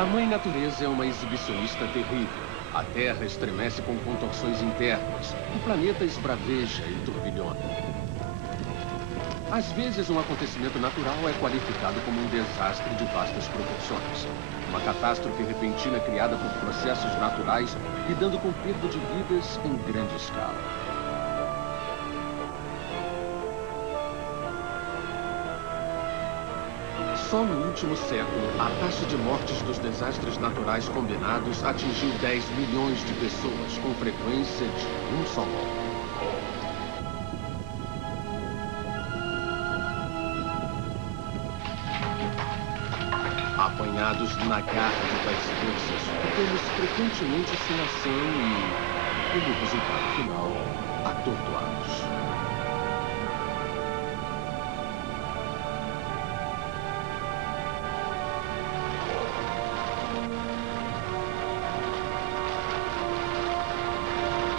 A mãe natureza é uma exibicionista terrível. A Terra estremece com contorções internas. O planeta esbraveja e turbilhona. Às vezes, um acontecimento natural é qualificado como um desastre de vastas proporções. Uma catástrofe repentina criada por processos naturais, lidando com perda de vidas em grande escala. Só no último século, a taxa de mortes dos desastres naturais combinados atingiu 10 milhões de pessoas, com frequência de um só morto. Apanhados na garra de tais forças, ficamos frequentemente sem ação e, como resultado final, atordoados.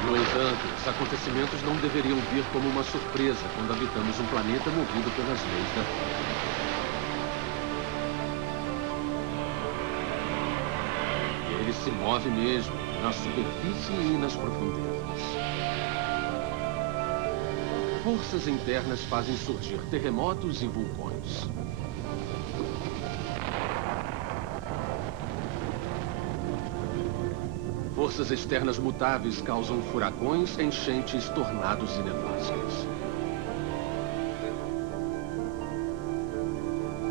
No entanto, os acontecimentos não deveriam vir como uma surpresa quando habitamos um planeta movido pelas leis da física. Ele se move mesmo, na superfície e nas profundezas. Forças internas fazem surgir terremotos e vulcões. Forças externas mutáveis causam furacões, enchentes, tornados e nevascas.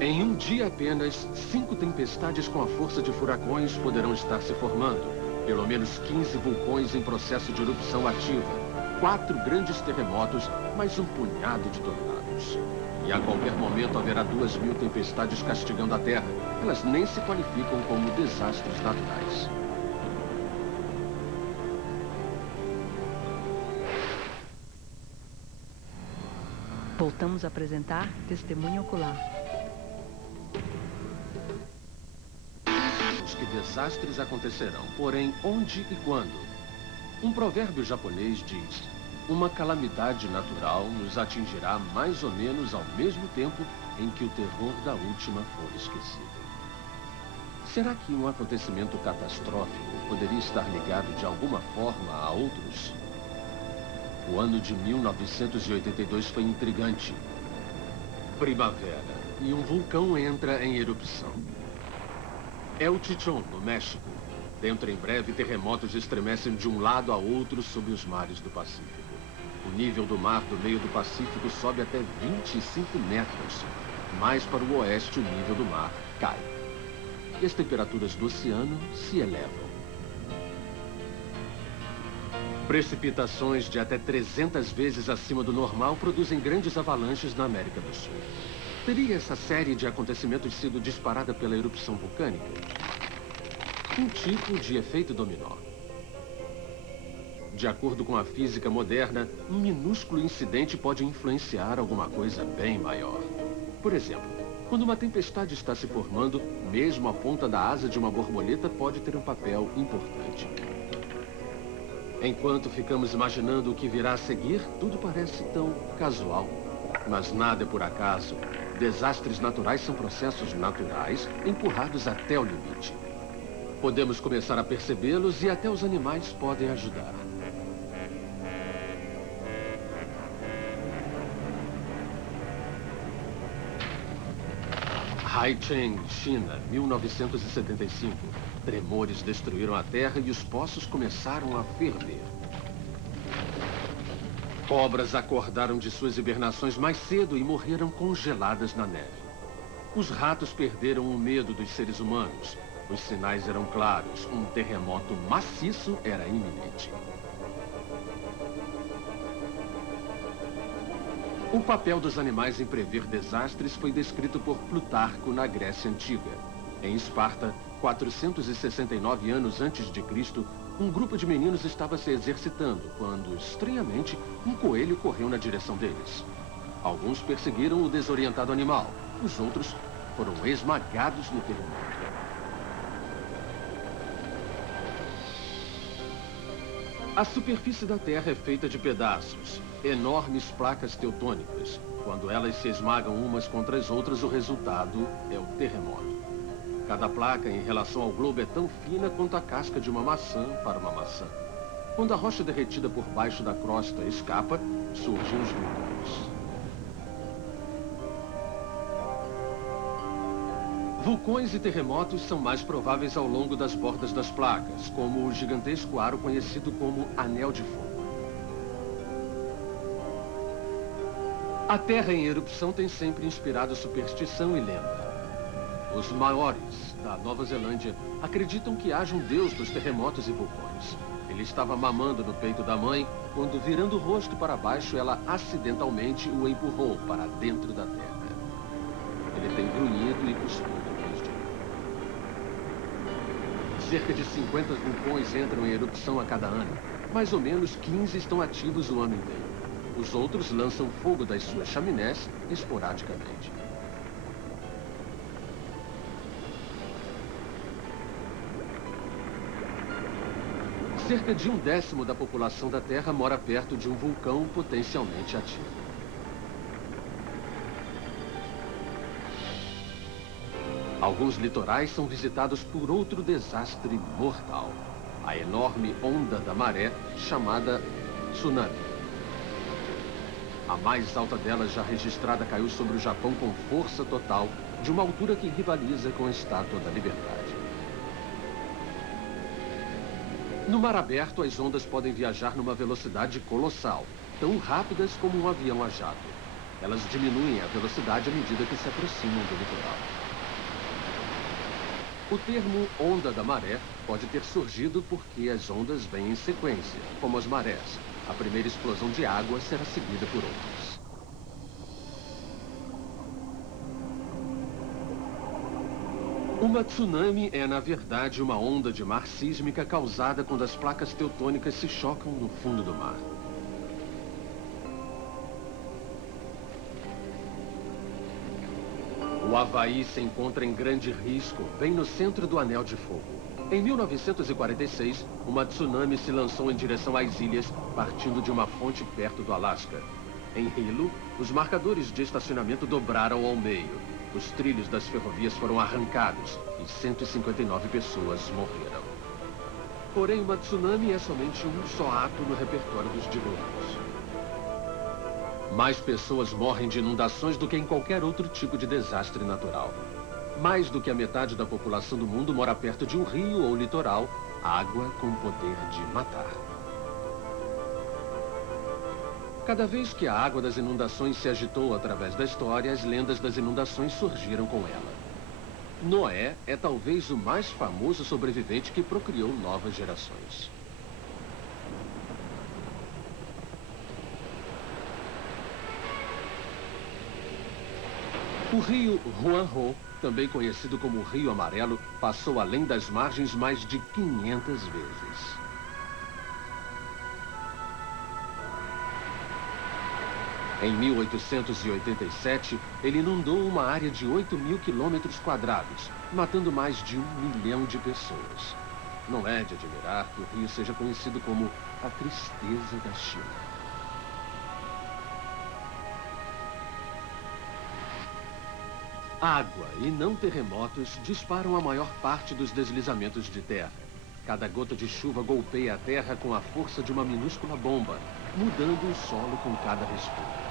Em um dia apenas, 5 tempestades com a força de furacões poderão estar se formando. Pelo menos 15 vulcões em processo de erupção ativa. 4 grandes terremotos, mais um punhado de tornados. E a qualquer momento haverá 2.000 tempestades castigando a Terra. Elas nem se qualificam como desastres naturais. Voltamos a apresentar Testemunho Ocular. Que desastres acontecerão, porém, onde e quando? Um provérbio japonês diz: uma calamidade natural nos atingirá mais ou menos ao mesmo tempo em que o terror da última for esquecido. Será que um acontecimento catastrófico poderia estar ligado de alguma forma a outros? O ano de 1982 foi intrigante. Primavera, e um vulcão entra em erupção. El Chichón, no México. Dentro em breve, terremotos estremecem de um lado a outro sob os mares do Pacífico. O nível do mar do meio do Pacífico sobe até 25 metros. Mais para o oeste, o nível do mar cai. E as temperaturas do oceano se elevam. Precipitações de até 300 vezes acima do normal produzem grandes avalanches na América do Sul. Teria essa série de acontecimentos sido disparada pela erupção vulcânica? Um tipo de efeito dominó. De acordo com a física moderna, um minúsculo incidente pode influenciar alguma coisa bem maior. Por exemplo, quando uma tempestade está se formando, mesmo a ponta da asa de uma borboleta pode ter um papel importante. Enquanto ficamos imaginando o que virá a seguir, tudo parece tão casual. Mas nada é por acaso. Desastres naturais são processos naturais empurrados até o limite. Podemos começar a percebê-los e até os animais podem ajudar. Haicheng, China, 1975. Tremores destruíram a terra e os poços começaram a ferver. Cobras acordaram de suas hibernações mais cedo e morreram congeladas na neve. Os ratos perderam o medo dos seres humanos. Os sinais eram claros. Um terremoto maciço era iminente. O papel dos animais em prever desastres foi descrito por Plutarco na Grécia Antiga. Em Esparta, 469 anos antes de Cristo, um grupo de meninos estava se exercitando quando, estranhamente, um coelho correu na direção deles. Alguns perseguiram o desorientado animal. Os outros foram esmagados no terremoto. A superfície da Terra é feita de pedaços, enormes placas tectônicas. Quando elas se esmagam umas contra as outras, o resultado é o terremoto. Cada placa em relação ao globo é tão fina quanto a casca de uma maçã para uma maçã. Quando a rocha derretida por baixo da crosta escapa, surgem os vulcões. Vulcões e terremotos são mais prováveis ao longo das bordas das placas, como o gigantesco aro conhecido como Anel de Fogo. A Terra em erupção tem sempre inspirado superstição e lenda. Os Maoris, da Nova Zelândia, acreditam que haja um deus dos terremotos e vulcões. Ele estava mamando no peito da mãe, quando, virando o rosto para baixo, ela acidentalmente o empurrou para dentro da terra. Ele tem grunhido e cuspido desde. Cerca de 50 vulcões entram em erupção a cada ano. Mais ou menos 15 estão ativos o ano inteiro. Os outros lançam fogo das suas chaminés esporadicamente. Cerca de 1/10 da população da Terra mora perto de um vulcão potencialmente ativo. Alguns litorais são visitados por outro desastre mortal, a enorme onda da maré chamada tsunami. A mais alta delas já registrada caiu sobre o Japão com força total, de uma altura que rivaliza com a Estátua da Liberdade. No mar aberto, as ondas podem viajar numa velocidade colossal, tão rápidas como um avião a jato. Elas diminuem a velocidade à medida que se aproximam do litoral. O termo onda da maré pode ter surgido porque as ondas vêm em sequência, como as marés. A primeira explosão de água será seguida por outras. Uma tsunami é, na verdade, uma onda de mar sísmica causada quando as placas tectônicas se chocam no fundo do mar. O Havaí se encontra em grande risco, bem no centro do Anel de Fogo. Em 1946, uma tsunami se lançou em direção às ilhas, partindo de uma fonte perto do Alasca. Em Hilo, os marcadores de estacionamento dobraram ao meio. Os trilhos das ferrovias foram arrancados e 159 pessoas morreram. Porém, uma tsunami é somente um só ato no repertório dos dilúvios. Mais pessoas morrem de inundações do que em qualquer outro tipo de desastre natural. Mais do que a metade da população do mundo mora perto de um rio ou litoral, água com poder de matar. Cada vez que a água das inundações se agitou através da história, as lendas das inundações surgiram com ela. Noé é talvez o mais famoso sobrevivente que procriou novas gerações. O rio Huanghe, também conhecido como Rio Amarelo, passou além das margens mais de 500 vezes. Em 1887, ele inundou uma área de 8.000 quilômetros quadrados, matando mais de 1 milhão de pessoas. Não é de admirar que o rio seja conhecido como a tristeza da China. Água e não terremotos disparam a maior parte dos deslizamentos de terra. Cada gota de chuva golpeia a terra com a força de uma minúscula bomba, mudando o solo com cada respiro.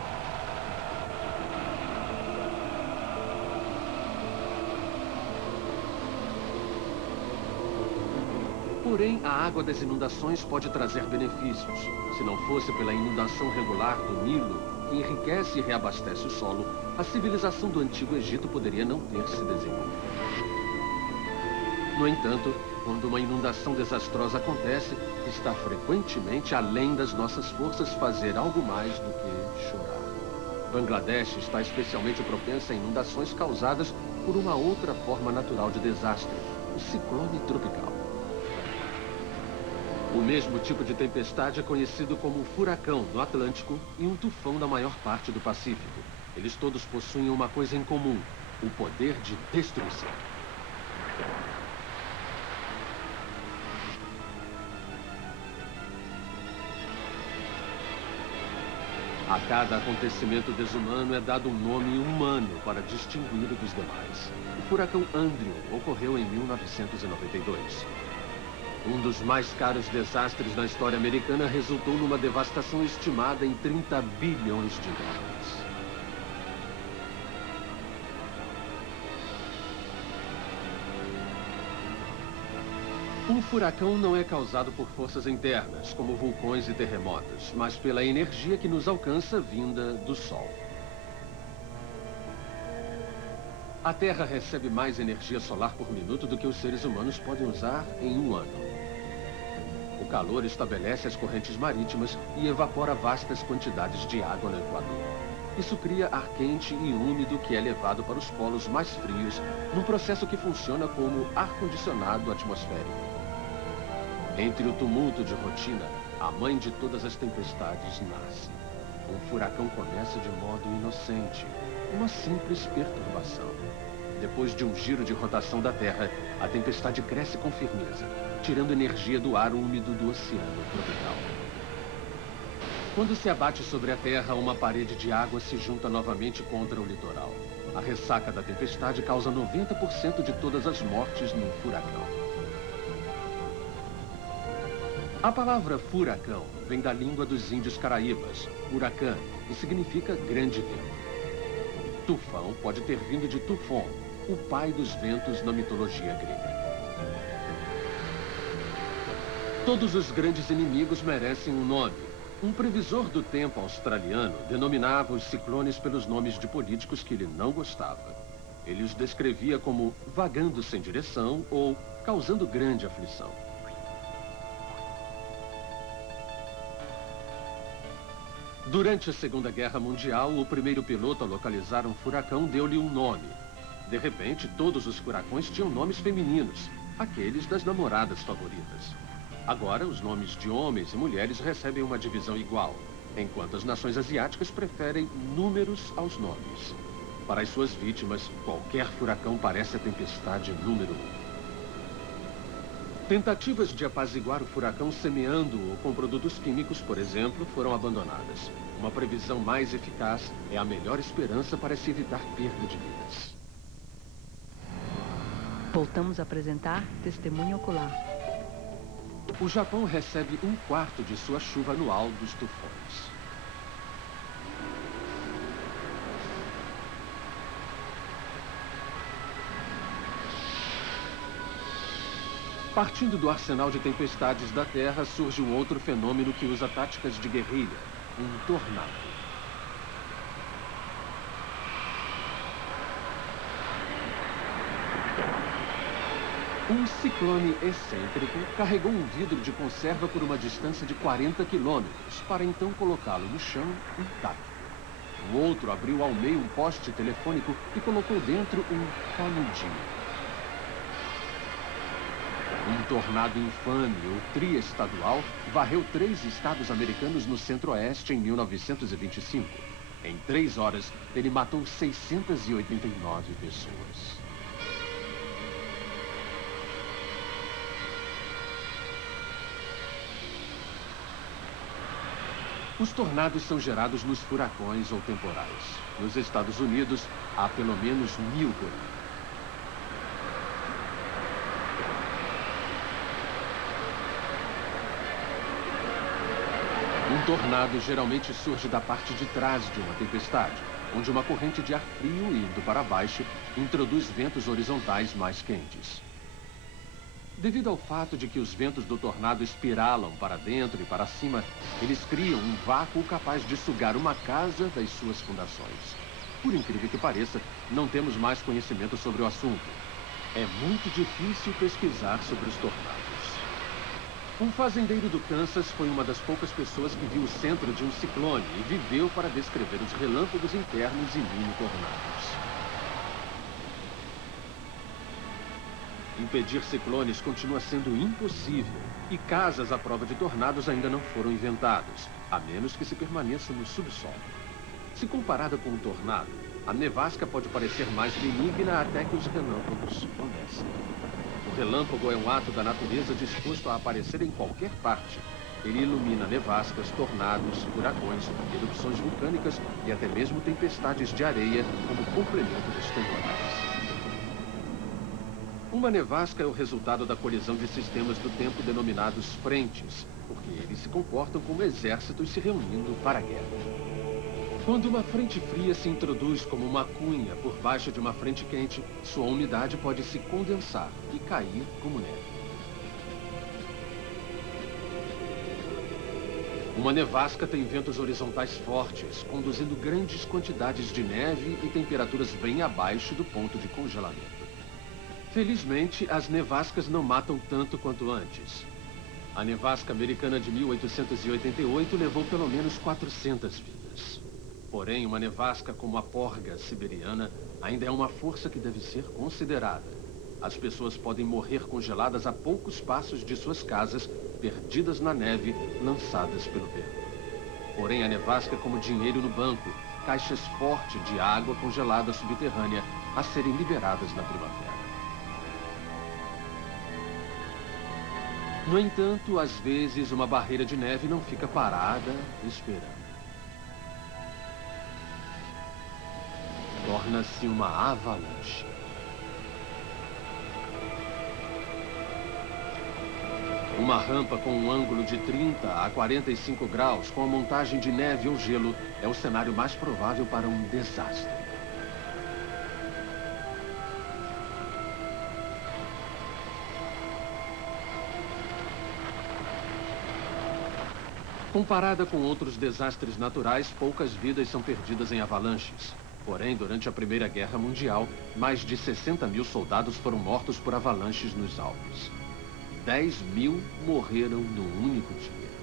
Porém, a água das inundações pode trazer benefícios. Se não fosse pela inundação regular do Nilo, que enriquece e reabastece o solo, a civilização do Antigo Egito poderia não ter se desenvolvido. No entanto, quando uma inundação desastrosa acontece, está frequentemente além das nossas forças fazer algo mais do que chorar. Bangladesh está especialmente propensa a inundações causadas por uma outra forma natural de desastre, o ciclone tropical. O mesmo tipo de tempestade é conhecido como furacão no Atlântico e um tufão na maior parte do Pacífico. Eles todos possuem uma coisa em comum: o poder de destruição. A cada acontecimento desumano é dado um nome humano para distingui-lo dos demais. O furacão Andrew ocorreu em 1992. Um dos mais caros desastres na história americana resultou numa devastação estimada em 30 bilhões de dólares. Um furacão não é causado por forças internas, como vulcões e terremotos, mas pela energia que nos alcança vinda do Sol. A Terra recebe mais energia solar por minuto do que os seres humanos podem usar em um ano. O calor estabelece as correntes marítimas e evapora vastas quantidades de água no Equador. Isso cria ar quente e úmido que é levado para os polos mais frios, num processo que funciona como ar-condicionado atmosférico. Entre o tumulto de rotina, a mãe de todas as tempestades nasce. Um furacão começa de modo inocente, uma simples perturbação. Depois de um giro de rotação da Terra, a tempestade cresce com firmeza, tirando energia do ar úmido do oceano tropical. Quando se abate sobre a Terra, uma parede de água se junta novamente contra o litoral. A ressaca da tempestade causa 90% de todas as mortes no furacão. A palavra furacão vem da língua dos índios caraíbas, huracã, e significa grande vento. Tufão pode ter vindo de Tufon, o pai dos ventos na mitologia grega. Todos os grandes inimigos merecem um nome. Um previsor do tempo australiano denominava os ciclones pelos nomes de políticos que ele não gostava. Ele os descrevia como vagando sem direção ou causando grande aflição. Durante a Segunda Guerra Mundial, o primeiro piloto a localizar um furacão deu-lhe um nome. De repente, todos os furacões tinham nomes femininos, aqueles das namoradas favoritas. Agora, os nomes de homens e mulheres recebem uma divisão igual, enquanto as nações asiáticas preferem números aos nomes. Para as suas vítimas, qualquer furacão parece a tempestade número 1. Tentativas de apaziguar o furacão semeando-o com produtos químicos, por exemplo, foram abandonadas. Uma previsão mais eficaz é a melhor esperança para se evitar perda de vidas. Voltamos a apresentar Testemunho Ocular. O Japão recebe 1/4 de sua chuva anual dos tufões. Partindo do arsenal de tempestades da Terra, surge um outro fenômeno que usa táticas de guerrilha, um tornado. Um ciclone excêntrico carregou um vidro de conserva por uma distância de 40 quilômetros, para então colocá-lo no chão intacto. O outro abriu ao meio um poste telefônico e colocou dentro um canudinho. Um tornado infame, o triestadual, varreu 3 estados americanos no centro-oeste em 1925. Em 3 horas, ele matou 689 pessoas. Os tornados são gerados nos furacões ou temporais. Nos Estados Unidos, há pelo menos 1000 por ano. Um tornado geralmente surge da parte de trás de uma tempestade, onde uma corrente de ar frio indo para baixo introduz ventos horizontais mais quentes. Devido ao fato de que os ventos do tornado espiralam para dentro e para cima, eles criam um vácuo capaz de sugar uma casa das suas fundações. Por incrível que pareça, não temos mais conhecimento sobre o assunto. É muito difícil pesquisar sobre os tornados. Um fazendeiro do Kansas foi uma das poucas pessoas que viu o centro de um ciclone e viveu para descrever os relâmpagos internos e mini-tornados. Impedir ciclones continua sendo impossível e casas à prova de tornados ainda não foram inventadas, a menos que se permaneça no subsolo. Se comparada com um tornado, a nevasca pode parecer mais benigna até que os relâmpagos comecem. O relâmpago é um ato da natureza disposto a aparecer em qualquer parte, Ele ilumina nevascas, tornados, furacões, erupções vulcânicas e até mesmo tempestades de areia como complemento dos temporais. Uma nevasca é o resultado da colisão de sistemas do tempo denominados frentes, porque eles se comportam como exércitos se reunindo para a guerra. Quando uma frente fria se introduz como uma cunha por baixo de uma frente quente, sua umidade pode se condensar e cair como neve. Uma nevasca tem ventos horizontais fortes, conduzindo grandes quantidades de neve e temperaturas bem abaixo do ponto de congelamento. Felizmente, as nevascas não matam tanto quanto antes. A nevasca americana de 1888 levou pelo menos 400 vidas. Porém, uma nevasca como a porga siberiana ainda é uma força que deve ser considerada. As pessoas podem morrer congeladas a poucos passos de suas casas, perdidas na neve, lançadas pelo vento. Porém, a nevasca é como dinheiro no banco, caixas fortes de água congelada subterrânea a serem liberadas na primavera. No entanto, às vezes, uma barreira de neve não fica parada, esperando. Torna-se uma avalanche. Uma rampa com um ângulo de 30 a 45 graus, com a montagem de neve ou gelo, é o cenário mais provável para um desastre. Comparada com outros desastres naturais, poucas vidas são perdidas em avalanches. Porém, durante a Primeira Guerra Mundial, mais de 60 mil soldados foram mortos por avalanches nos Alpes. 10 mil morreram num único dia.